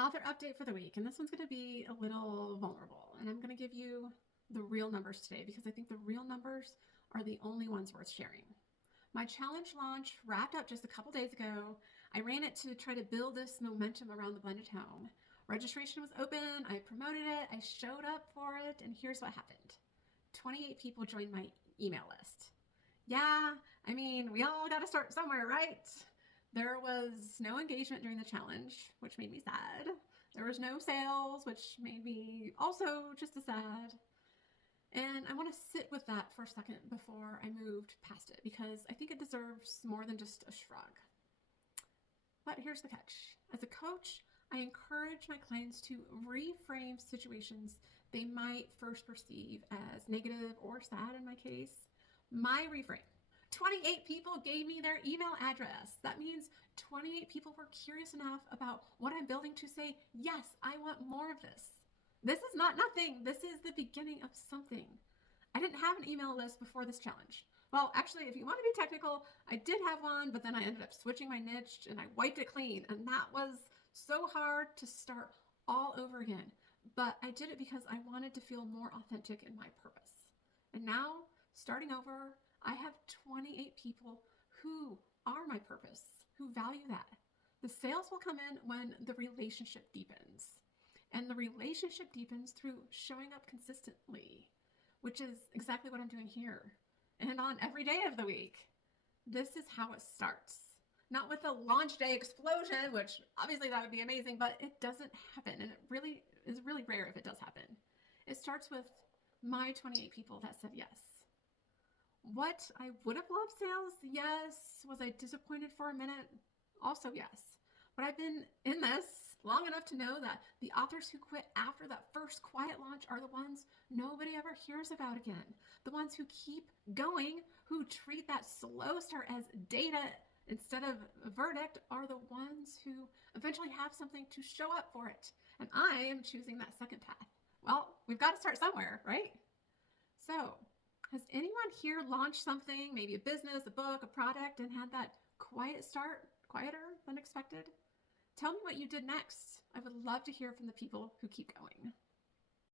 Author update for the week, and this one's going to be a little vulnerable, and I'm going to give you the real numbers today because I think the real numbers are the only ones worth sharing. My challenge launch wrapped up just a couple days ago. I ran it to try to build this momentum around the blended home. Registration was open, I promoted it, I showed up for it, and here's what happened. 28 people joined my email list. Yeah, I mean, we all got to start somewhere, right? There was no engagement during the challenge, which made me sad. There was no sales, which made me also just as sad. And I want to sit with that for a second before I moved past it because I think it deserves more than just a shrug. But here's the catch. As a coach, I encourage my clients to reframe situations they might first perceive as negative or sad in my case. My reframe. 28 people gave me their email address. That means 28 people were curious enough about what I'm building to say, yes, I want more of this. This is not nothing. This is the beginning of something. I didn't have an email list before this challenge. Well, actually, if you want to be technical, I did have one, but then I ended up switching my niche and I wiped it clean. And that was so hard to start all over again. But I did it because I wanted to feel more authentic in my purpose. And now, starting over, I have 28 people who are my purpose, who value that. The sales will come in when the relationship deepens. And the relationship deepens through showing up consistently, which is exactly what I'm doing here and on every day of the week. This is how it starts. Not with a launch day explosion, which obviously that would be amazing, but it doesn't happen. And it really is really rare if it does happen. It starts with my 28 people that said yes. What I would have loved sales? Yes. Was I disappointed for a minute? Also, yes. But I've been in this long enough to know that the authors who quit after that first quiet launch are the ones nobody ever hears about again. The ones who keep going, who treat that slow start as data instead of a verdict, are the ones who eventually have something to show up for it. And I am choosing that second path. Well, we've got to start somewhere, right? So, has anyone here launched something, maybe a business, a book, a product, and had that quiet start, quieter than expected? Tell me what you did next. I would love to hear from the people who keep going.